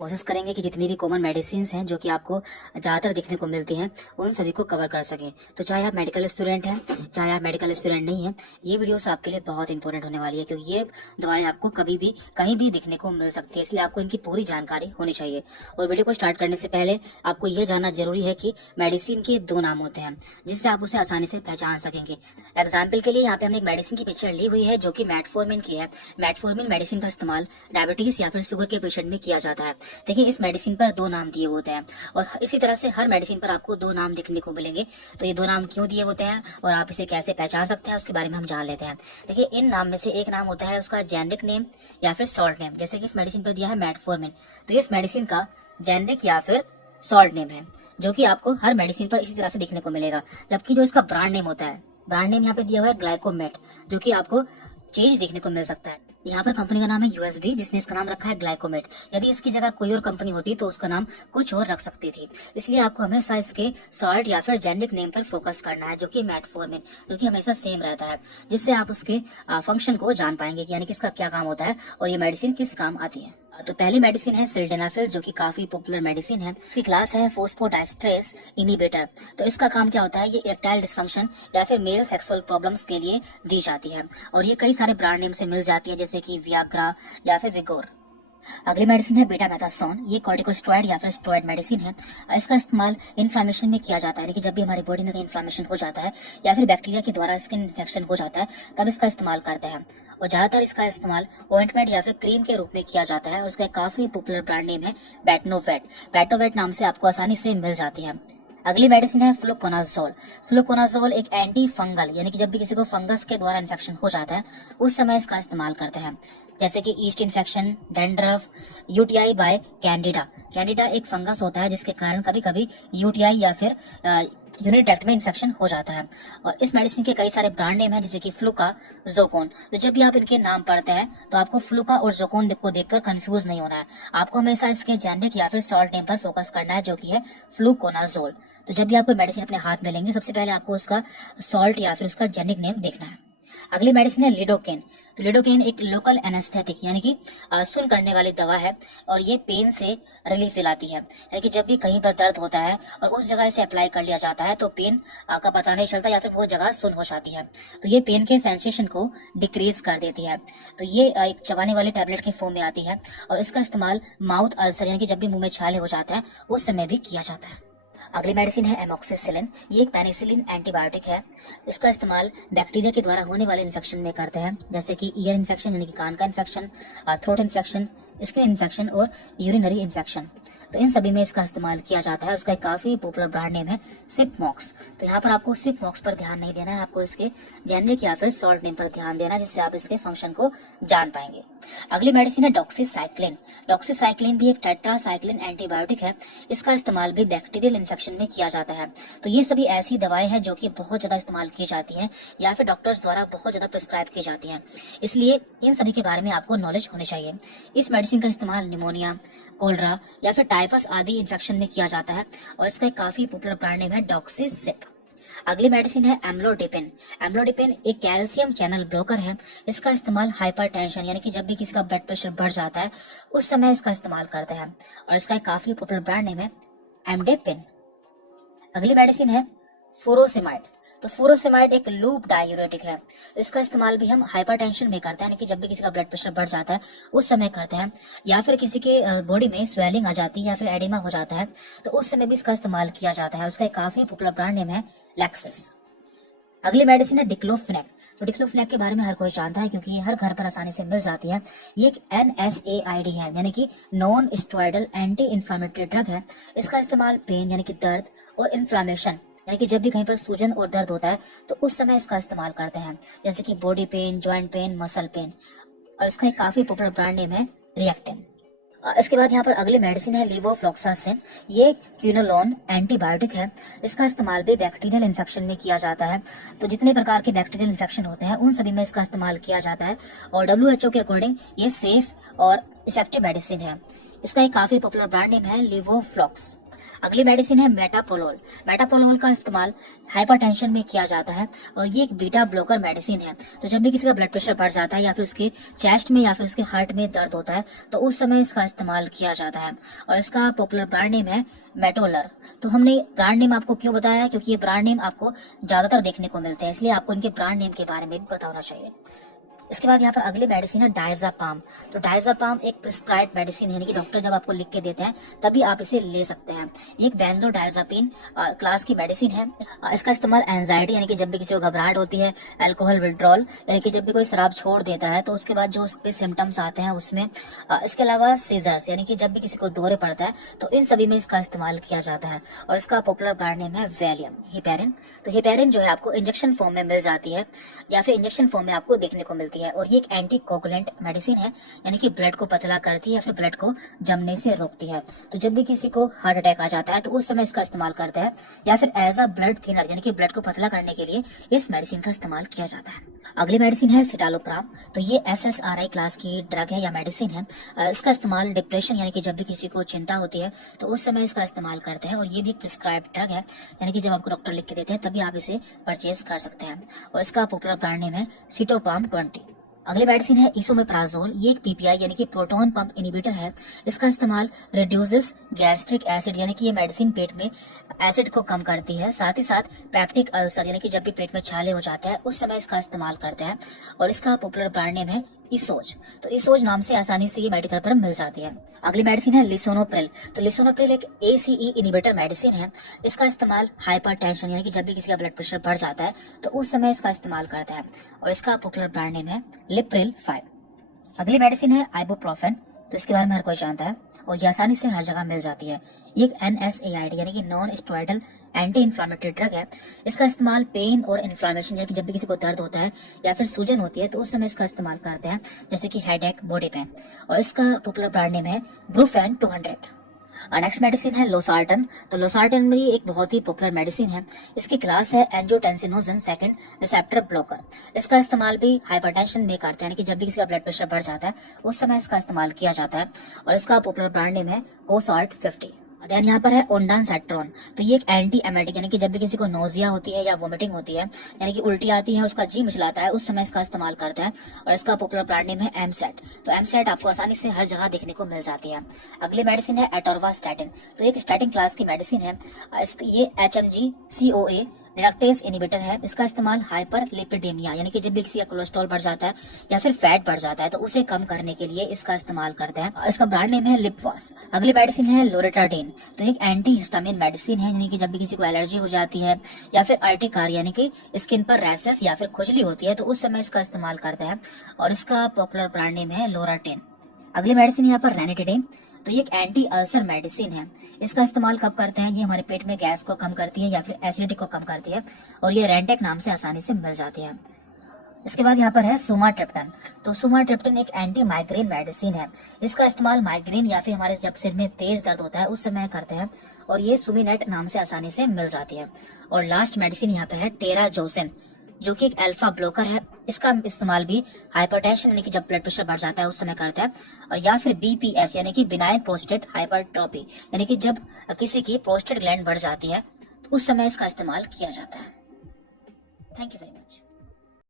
कोशिश करेंगे कि जितनी भी कॉमन मेडिसिन हैं जो कि आपको ज़्यादातर देखने को मिलती हैं उन सभी को कवर कर सकें। तो चाहे आप मेडिकल स्टूडेंट हैं, चाहे आप मेडिकल स्टूडेंट नहीं हैं, ये वीडियोस आपके लिए बहुत इंपॉर्टेंट होने वाली है, क्योंकि ये दवाएं आपको कभी भी कहीं भी दिखने को मिल सकती है। इसलिए आपको इनकी पूरी जानकारी होनी चाहिए। और वीडियो को स्टार्ट करने से पहले आपको यह जानना जरूरी है कि मेडिसिन के दो नाम होते हैं जिससे आप उसे आसानी से पहचान सकेंगे। एग्जाम्पल के लिए यहाँ पे हमने एक मेडिसिन की पिक्चर ली हुई है जो कि मेटफॉर्मिन की है। मेटफॉर्मिन मेडिसिन का इस्तेमाल डायबिटीज या फिर शुगर के पेशेंट में किया जाता है। देखिए, इस मेडिसिन पर दो नाम दिए होते हैं और इसी तरह से हर मेडिसिन पर आपको दो नाम देखने को मिलेंगे। तो ये दो नाम क्यों दिए होते हैं और आप इसे कैसे पहचान सकते हैं उसके बारे में हम जान लेते हैं। देखिए, इन नाम में से एक नाम होता है उसका जेनरिक नेम या फिर सॉल्ट नेम। जैसे कि इस मेडिसिन पर दिया है मेटफॉर्मिन, तो इस मेडिसिन का जेनरिक या फिर सॉल्ट नेम है जो कि आपको हर मेडिसिन पर इसी तरह से देखने को मिलेगा। जबकि जो इसका ब्रांड नेम होता है, ब्रांड नेम यहाँ पे दिया हुआ है ग्लाइकोमेट, जो कि आपको चेंज देखने को मिल सकता है। यहाँ पर कंपनी का नाम है यूएसबी, जिसने इसका नाम रखा है ग्लाइकोमेट। यदि इसकी जगह कोई और कंपनी होती तो उसका नाम कुछ और रख सकती थी। इसलिए आपको हमेशा इसके सॉल्ट या फिर जेनरिक नेम पर फोकस करना है, जो कि मेटफॉर्मिन, जो कि हमेशा सेम रहता है, जिससे आप उसके फंक्शन को जान पाएंगे कि यानी कि इसका क्या काम होता है और ये मेडिसिन किस काम आती है। तो पहली मेडिसिन है सिल्डेनाफिल, जो कि काफी पॉपुलर मेडिसिन है। इसकी क्लास है फोस्फोडाइस्ट्रेस इनहिबिटर। तो इसका काम क्या होता है, ये इरेक्टाइल डिस्फंक्शन या फिर मेल सेक्सुअल प्रॉब्लम्स के लिए दी जाती है और ये कई सारे ब्रांड नेम से मिल जाती है, जैसे कि वियाग्रा या फिर विगोर। अगली मेडिसिन है बेटामेथासोन। ये कॉर्टिकोस्टेरॉइड या फिर स्टेरॉइड मेडिसिन है। इसका इस्तेमाल इन्फ्लामेशन में किया जाता है, लेकिन जब भी हमारी बॉडी में कहीं इन्फ्लामेशन हो जाता है या फिर बैक्टीरिया के द्वारा स्किन इन्फेक्शन हो जाता है तब इसका इस्तेमाल करते हैं। और ज्यादातर इसका इस्तेमाल ऑइंटमेंट या फिर क्रीम के रूप में किया जाता है और उसका काफी पॉपुलर ब्रांड नेम है बेटनोवेट। बेटनोवेट नाम से आपको आसानी से मिल जाती है। अगली मेडिसिन है फ्लुकोनाजोल। फ्लुकोनाजोल एक एंटी फंगल, यानी कि जब भी किसी को फंगस के द्वारा इन्फेक्शन हो जाता है उस समय इसका इस्तेमाल करते हैं, जैसे कि yeast infection, dandruff, UTI by candida. Candida एक फंगस होता है जिसके कारण कभी कभी यूटीआई या फिर यूरिनरी ट्रैक्ट में इन्फेक्शन हो जाता है। और इस मेडिसिन के कई सारे ब्रांड नेम हैं, जैसे कि फ्लूका, जोकोन। तो जब भी आप इनके नाम पढ़ते हैं तो आपको फ्लूका और जोकोन को देखकर कंफ्यूज नहीं होना है। आपको हमेशा इसके जेनरिक या फिर सॉल्ट नेम पर फोकस करना है, जो कि है फ्लूकोनाजोल। तो जब भी आप कोई मेडिसिन अपने हाथ में लेंगे सबसे पहले आपको उसका सॉल्ट या फिर उसका जेनरिक नेम देखना है। अगली मेडिसिन है लिडोकेन। तो लिडोकेन एक लोकल एनेस्थेटिक यानी कि सुन करने वाली दवा है और ये पेन से रिलीफ दिलाती है। यानी कि जब भी कहीं पर दर्द होता है और उस जगह इसे अप्लाई कर लिया जाता है तो पेन का पता नहीं चलता या फिर वो जगह सुन हो जाती है। तो ये पेन के सेंसेशन को डिक्रीज कर देती है। तो ये एक चबाने वाली टैबलेट के फॉर्म में आती है और इसका इस्तेमाल माउथ अल्सर यानी कि जब भी मुंह में छाले हो जाता है उस समय भी किया जाता है। अगली मेडिसिन है एमोक्सिसिलिन। ये एक पेनिसिलिन एंटीबायोटिक है। इसका इस्तेमाल बैक्टीरिया के द्वारा होने वाले इन्फेक्शन में करते हैं, जैसे कि ईयर इन्फेक्शन यानी कि कान का infection, throat infection, skin infection और यूरिनरी इन्फेक्शन। तो इन सभी में इसका इस्तेमाल किया जाता है। उसका एक काफी पॉपुलर ब्रांड नेम है सिपमॉक्स। तो यहाँ पर आपको सिपमॉक्स पर ध्यान नहीं देना है, आपको इसके जेनरिक या फिर सॉल्ट नेम पर ध्यान देना है, जिससे आप इसके फंक्शन को जान पाएंगे। अगली मेडिसिन है डॉक्सीसाइक्लिन। डॉक्सीसाइक्लिन भी एक टेट्रासाइक्लिन एंटीबायोटिक है। इसका इस्तेमाल भी बैक्टीरियल इन्फेक्शन में किया जाता है। तो ये सभी ऐसी दवाएं हैं जो कि बहुत ज्यादा इस्तेमाल की जाती हैं या फिर डॉक्टर्स द्वारा बहुत ज्यादा प्रिस्क्राइब की जाती हैं, इसलिए इन सभी के बारे में आपको नॉलेज होनी चाहिए। इस मेडिसिन का इस्तेमाल निमोनिया, कोलरा या फिर टाइफस आदि इन्फेक्शन में किया जाता है और इसका काफी पॉपुलर ब्रांड नेम है डॉक्सीसिप। अगली मेडिसिन है एम्लोडिपिन। एम्लोडिपिन एक कैल्शियम चैनल ब्लॉकर है। इसका इस्तेमाल हाइपरटेंशन यानी कि जब भी किसी का ब्लड प्रेशर बढ़ जाता है उस समय इसका इस्तेमाल करते हैं और इसका काफी पॉपुलर ब्रांड नेम है एमडेपिन। अगली मेडिसिन है फुरोसेमाइड। तो फुरोसेमाइड एक लूप डायूरेटिक है। इसका इस्तेमाल भी हम हाइपरटेंशन में करते हैं, यानी कि जब भी किसी का ब्लड प्रेशर बढ़ जाता है उस समय करते हैं, या फिर किसी के बॉडी में स्वेलिंग आ जाती है या फिर एडिमा हो जाता है तो उस समय भी इसका इस्तेमाल किया जाता है। उसका काफी पॉपुलर ब्रांड नेम है लैक्सिस। अगली मेडिसिन है डिक्लोफेनेक। तो डिक्लोफेनेक के बारे में हर कोई जानता है क्योंकि ये हर घर पर आसानी से मिल जाती है। ये एक NSAID है, यानी कि non steroidal anti inflammatory drug है। इसका इस्तेमाल पेन यानी कि दर्द और इन्फ्लामेशन यानी कि जब भी कहीं पर सूजन और दर्द होता है तो उस समय इसका इस्तेमाल करते हैं, जैसे कि body pain, joint pain, muscle pain. और इसका एक काफी पॉपुलर ब्रांड नेम है रिएक्टिन। इसके बाद यहाँ पर अगली मेडिसिन है लेवोफ्लॉक्सासिन। ये क्विनोलोन एंटीबायोटिक है। इसका इस्तेमाल भी बैक्टीरियल इन्फेक्शन में किया जाता है। तो जितने प्रकार के बैक्टीरियल इन्फेक्शन होते हैं उन सभी में इसका इस्तेमाल किया जाता है और WHO के अकॉर्डिंग ये सेफ और इफेक्टिव मेडिसिन है। इसका एक काफी पॉपुलर ब्रांड नेम है लेवोफ्लॉक्स। अगली मेडिसिन है मेटाप्रोलोल। मेटाप्रोलोल का इस्तेमाल हाइपरटेंशन में किया जाता है और ये एक बीटा ब्लॉकर मेडिसिन है। तो जब भी किसी का ब्लड प्रेशर बढ़ जाता है या फिर उसके चेस्ट में या फिर उसके हार्ट में दर्द होता है तो उस समय इसका इस्तेमाल किया जाता है और इसका पॉपुलर ब्रांड नेम है मेटोलर। तो हमने ब्रांड नेम आपको क्यों बताया है, क्योंकि ये ब्रांड नेम आपको ज्यादातर देखने को मिलते हैं, इसलिए आपको इनके ब्रांड नेम के बारे में भी पता होना चाहिए। इसके बाद यहाँ पर अगली मेडिसिन है डायजापाम। तो डायजापाम एक प्रिस्क्राइब्ड मेडिसिन है, यानी कि डॉक्टर जब आपको लिख के देते हैं तभी आप इसे ले सकते हैं। एक बेंजोडायजापीन क्लास की मेडिसिन है। इसका इस्तेमाल एंजाइटी यानी कि जब भी किसी को घबराहट होती है, अल्कोहल विड्रॉल यानी कि जब भी कोई शराब छोड़ देता है तो उसके बाद जो उस पे सिम्टम्स आते हैं उसमें, इसके अलावा सीजर्स यानी कि जब भी किसी को दौरे पड़ता है तो इन सभी में इसका इस्तेमाल किया जाता है और इसका पॉपुलर ब्रांड नेम है वैलियम हिपेरिन। तो हिपेरिन जो है आपको इंजेक्शन फॉर्म में मिल जाती है या फिर इंजेक्शन फॉर्म में आपको देखने को मिलती है और ये एक एंटी कोगुलेंट मेडिसिन है, यानी कि ब्लड को पतला करती है या फिर ब्लड को जमने से रोकती है। तो जब भी किसी को हार्ट अटैक आ जाता है तो उस समय इसका इस्तेमाल करते हैं या फिर एज अ ब्लड थिनर यानी कि ब्लड को पतला करने के लिए इस मेडिसिन का इस्तेमाल किया जाता है। अगली मेडिसिन है सिटालोप्राम। तो ये SSRI क्लास की ड्रग है या मेडिसिन है। इसका इस्तेमाल डिप्रेशन यानी कि जब भी किसी को चिंता होती है तो उस समय इसका इस्तेमाल करते हैं और ये भी एक प्रिस्क्राइब्ड ड्रग है, यानी कि जब आपको डॉक्टर लिख के देते हैं तभी आप इसे परचेज कर सकते हैं और इसका पॉपुलर ब्रांड नेम है सिटोपाम 20। अगली मेडिसिन है इसोमेप्राजोल। ये एक PPI यानी कि प्रोटॉन पंप इनिबिटर है। इसका इस्तेमाल रिड्यूसेस गैस्ट्रिक एसिड यानी कि ये मेडिसिन पेट में एसिड को कम करती है, साथ ही साथ पैप्टिक अल्सर यानी कि जब भी पेट में छाले हो जाते हैं उस समय इसका इस्तेमाल करते हैं और इसका पॉपुलर ब्रांड नेम है इसोज। तो इसोज नाम से आसानी से ये मेडिकल पर मिल जाती है। अगली मेडिसिन है लिसोनोप्रिल। तो लिसोनोप्रिल एक ACE इनिबिटर मेडिसिन है। इसका इस्तेमाल हाइपरटेंशन यानी कि जब भी किसी का ब्लड प्रेशर बढ़ जाता है तो उस समय इसका इस्तेमाल करता है और इसका पॉपुलर ब्रांड नेम है लिप्रिल 5। अगली मेडिसिन है आइबुप्रोफेन। तो इसके बारे में हर कोई जानता है और ये आसानी से हर जगह मिल जाती है। ये एक NSAID यानी कि non steroidal anti inflammatory drug है। इसका इस्तेमाल पेन और इन्फ्लामेशन यानी कि जब भी किसी को दर्द होता है या फिर सूजन होती है तो उस समय इसका इस्तेमाल करते हैं, जैसे कि हेडेक, बॉडी पेन, और इसका पॉपुलर ब्रांड नेम है ब्रूफेन 200। नेक्स्ट मेडिसिन है लोसार्टन। तो लोसार्टन भी एक बहुत ही पॉपुलर मेडिसिन है। इसकी क्लास है एंजियोटेंसिनोजन सेकंड रिसेप्टर ब्लॉकर। इसका इस्तेमाल भी हाइपरटेंशन में करते हैं, यानी कि जब भी किसी का ब्लड प्रेशर बढ़ जाता है उस समय इसका इस्तेमाल किया जाता है और इसका पॉपुलर ब्रांड नेम है कोसार्ट 50। देन यहाँ पर है ओंडानसेट्रोन। तो ये एक एंटी एमेटिक यानी कि जब भी किसी को नोजिया होती है या वोमिटिंग होती है यानी कि उल्टी आती है, उसका जी मिचलाता है, उस समय इसका इस्तेमाल करते हैं और इसका पॉपुलर ब्रांड नेम है एमसेट। तो एमसेट आपको आसानी से हर जगह देखने को मिल जाती है। अगली मेडिसिन है एटोर्वास्टैटिन। तो एक स्टैटिन क्लास की मेडिसिन है। ये HMG CoA रिडक्टेस इनिबिटर है। इसका इस्तेमाल हाइपरलिपिडेमिया यानी कि जब भी किसी का कोलेस्ट्रॉल बढ़ जाता है या फिर फैट बढ़ जाता है तो उसे कम करने के लिए इसका इस्तेमाल करते हैं। इसका ब्रांड नेम है लिपवास। अगली मेडिसिन है लोरेटाडीन। तो एक एंटी हिस्टामिन मेडिसिन है, यानी कि जब भी किसी को एलर्जी हो जाती है या फिर अर्टिकार यानी कि स्किन पर रैशेस या फिर खुजली होती है तो उस समय इसका इस्तेमाल करते हैं और इसका पॉपुलर ब्रांड नेम है लोराटेन। अगली मेडिसिन यहाँ पर रेनिटिडेन। तो ये एक एंटी अल्सर मेडिसिन है। इसका इस्तेमाल कब करते हैं, ये हमारे पेट में गैस को कम करती है या फिर एसिडिटी को कम करती है और ये रेंटेक नाम से आसानी से मिल जाती है। इसके बाद यहाँ पर है सुमाट्रिप्टन। तो सुमाट्रिप्टन एक एंटी माइग्रेन मेडिसिन है। इसका इस्तेमाल माइग्रेन या फिर हमारे जब सिर में तेज दर्द होता है उस समय करते हैं और ये सुमिनेट नाम से आसानी से मिल जाती है। और लास्ट मेडिसिन यहाँ पे है टेराजोसिन, जो कि एक अल्फा ब्लॉकर है। इसका इस्तेमाल भी हाइपरटेंशन यानी कि जब ब्लड प्रेशर बढ़ जाता है उस समय करते हैं और या फिर BPH यानी कि बिनाइन प्रोस्टेट हाइपरट्रोफी यानी कि जब किसी की प्रोस्टेट ग्लैंड बढ़ जाती है तो उस समय इसका इस्तेमाल किया जाता है। Thank you very much.